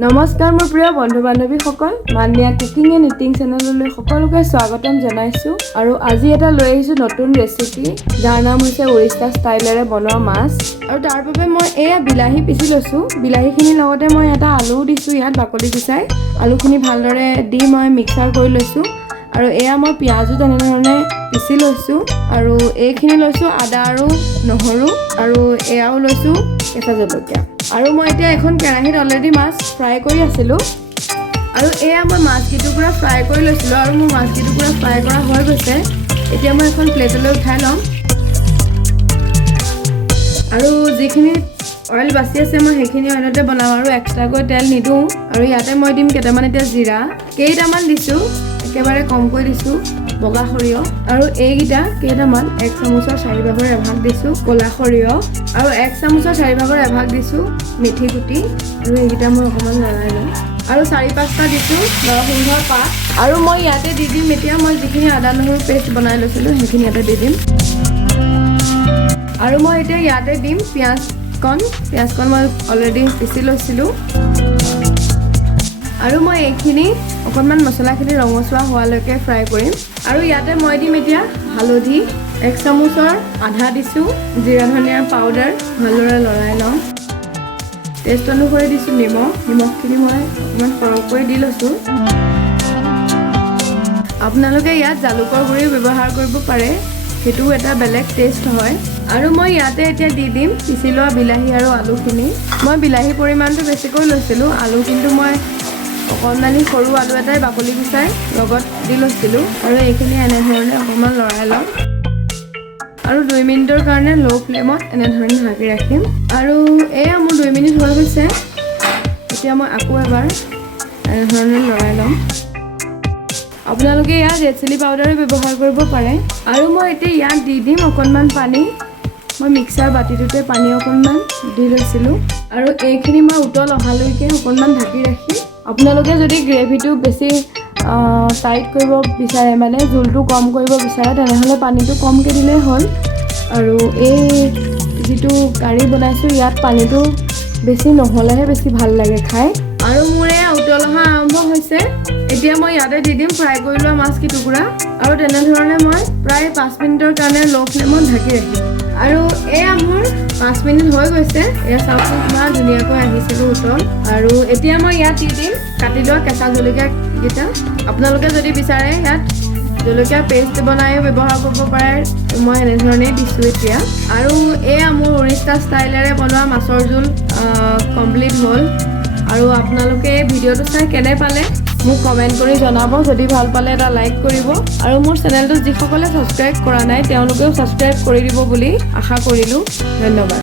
নমস্কাৰ মোৰ প্ৰিয় বন্ধু বান্ধৱীসকল, মানিয়া কুকিং এণ্ড ইটিং চেনেললৈ সকলোকে স্বাগতম জনাইছোঁ। আৰু আজি এটা লৈ আহিছোঁ নতুন ৰেচিপি, যাৰ নাম হৈছে উৰিষ্যা ষ্টাইলেৰে বনোৱা মাছ। আৰু তাৰ বাবে মই এয়া বিলাহী পিচি লৈছোঁ। বিলাহীখিনিৰ লগতে মই এটা আলু দিছোঁ, ইয়াত বাকলি গুচাই আলুখিনি ভালদৰে দি মই মিক্সাৰ কৰি লৈছোঁ। আৰু এয়া মই পিঁয়াজো তেনেধৰণে পিচি লৈছোঁ। আৰু এইখিনি লৈছোঁ আদা আৰু নহৰু, আৰু এয়াও লৈছোঁ কেঁচা জলকীয়া। আৰু মই এতিয়া এখন কেৰাহীত অলৰেডি মাছ ফ্ৰাই কৰি আছিলোঁ। আৰু এয়া মই মাছকেইটুকুৰা ফ্ৰাই কৰি লৈছিলোঁ, আৰু মোৰ মাছকেইটুকুৰা ফ্ৰাই কৰা হৈ গৈছে। এতিয়া মই এখন প্লেটলৈ উঠাই ল'ম। আৰু যিখিনি অইল বাচি আছে মই সেইখিনি অইলতে বনাম, আৰু এক্সট্ৰাকৈ তেল নিদিওঁ। আৰু ইয়াতে মই দিম কেইটামান এতিয়া জিৰা, কেইটামান দিছোঁ, একেবাৰে কমকৈ দিছোঁ বগা সৰিয়হ, আৰু এইকেইটা কেইটামান 1 চামুচৰ 4/4 এভাগ দিছোঁ ক'লা সৰিয়হ, আৰু 1 চামুচৰ 4/4 এভাগ দিছোঁ মেথি গুটি, আৰু এইকেইটা মই অকণমান লৰাই ল'ম। আৰু 4-5টা দিছোঁ নৰসিংহৰ পাত। আৰু মই ইয়াতে দি দিম এতিয়া মই যিখিনি আদা নহৰু পেষ্ট বনাই লৈছিলোঁ সেইখিনি ইয়াতে দি দিম। আৰু মই এতিয়া ইয়াতে দিম পিঁয়াজকণ মই অলৰেডি পিচি লৈছিলোঁ। আৰু মই এইখিনি অকণমান মছলাখিনি ৰঙচুৱা হোৱালৈকে ফ্ৰাই কৰিম। আৰু ইয়াতে মই দিম এতিয়া হালধি 1 চামুচৰ আধা দিছোঁ, জিৰা ধনিয়াৰ পাউডাৰ ভালদৰে লৰাই ল'ম। টেষ্ট অনুসৰি দিছোঁ নিমখখিনি মই অকণমান সৰহকৈ দি লৈছোঁ। আপোনালোকে ইয়াত জালুকৰ গুড়ি ব্যৱহাৰ কৰিব পাৰে, সেইটোও এটা বেলেগ টেষ্ট হয়। আৰু মই ইয়াতে এতিয়া দি দিম পিচি লোৱা বিলাহী আৰু আলুখিনি। মই বিলাহীৰ পৰিমাণটো বেছিকৈ লৈছিলোঁ, আলু কিন্তু মই অকণমানি সৰু আলু এটাই বাকলি গুচাই লগত দি লৈছিলোঁ। আৰু এইখিনি এনেধৰণে অকণমান লৰাই ল'ম। আৰু 2 মিনিটৰ কাৰণে ল' ফ্লেমত এনেধৰণে ঢাকি ৰাখিম। আৰু এয়া মোৰ 2 মিনিট হৈ গৈছে। এতিয়া মই আকৌ এবাৰ এনেধৰণে লৰাই ল'ম। আপোনালোকে ইয়াত ৰেড চিলি পাউডাৰো ব্যৱহাৰ কৰিব পাৰে। আৰু মই এতিয়া ইয়াত দি দিম অকণমান পানী। মই মিক্সাৰ বাতিটোতে পানী অকণমান দি লৈছিলোঁ। আৰু এইখিনি মই উতল অহালৈকে অকণমান ঢাকি ৰাখি, আপোনালোকে যদি গ্ৰেভিটো বেছি টাইট কৰিব বিচাৰে, মানে জোলটো কম কৰিব বিচাৰে, তেনেহ'লে পানীটো কমকৈ দিলেই হ'ল। আৰু এই যিটো কাৰী বনাইছোঁ ইয়াত পানীটো বেছি নহ'লেহে বেছি ভাল লাগে খাই। আৰু মোৰ এয়া উতল অহা আৰম্ভ হৈছে। এতিয়া মই ইয়াতে দি দিম ফ্ৰাই কৰি লোৱা মাছকেইটুকুৰা, আৰু তেনেধৰণে মই প্ৰায় 5 মিনিটৰ কাৰণে ল' ফ্লেমত ঢাকি ৰাখিম। আৰু এয়া মোৰ 5 মিনিট হৈ গৈছে। এয়া চাওকচোন কিমান ধুনীয়াকৈ আহিছে উতল। আৰু এতিয়া মই ইয়াত দি দিম কাটি লোৱা কেঁচা জলকীয়াকেইটা। আপোনালোকে যদি বিচাৰে ইয়াত জলকীয়া পেষ্ট বনাইও ব্যৱহাৰ কৰিব পাৰে, মই এনেধৰণেই দিছোঁ এতিয়া। আৰু এয়া মোৰ উৰিষ্যা ষ্টাইলেৰে বনোৱা মাছৰ জোল কমপ্লিট হ'ল। আৰু আপোনালোকে এই ভিডিঅ'টো চাই কেনে পালে মোক কমেণ্ট কৰি জনাব। যদি ভাল পালে এটা লাইক কৰিব। আৰু মোৰ চেনেলটো যিসকলে ছাবস্ক্ৰাইব কৰা নাই তেওঁলোকেও ছাবস্ক্ৰাইব কৰি দিব বুলি আশা কৰিলোঁ। ধন্যবাদ।